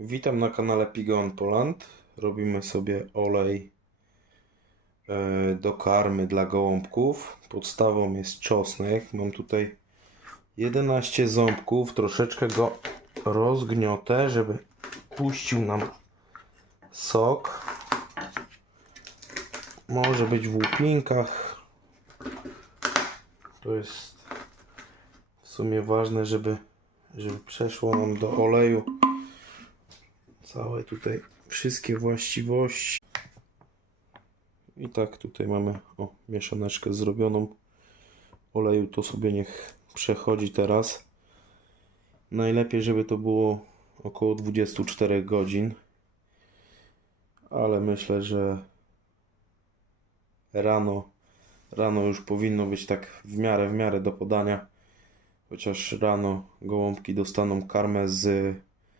Witam na kanale Pigon Poland. Robimy sobie olej e, do karmy dla gołąbków. Podstawą jest czosnek. Mam tutaj 11 ząbków. Troszeczkę go rozgniotę, żeby puścił nam sok. Może być w łupinkach. To jest w sumie ważne, żeby, żeby przeszło nam do oleju całe tutaj wszystkie właściwości. I tak tutaj mamy o, mieszaneczkę zrobioną oleju. To sobie niech przechodzi teraz. Najlepiej, żeby to było około 24 godzin. Ale myślę, że rano, rano już powinno być tak w miarę, w miarę do podania. Chociaż rano gołąbki dostaną karmę z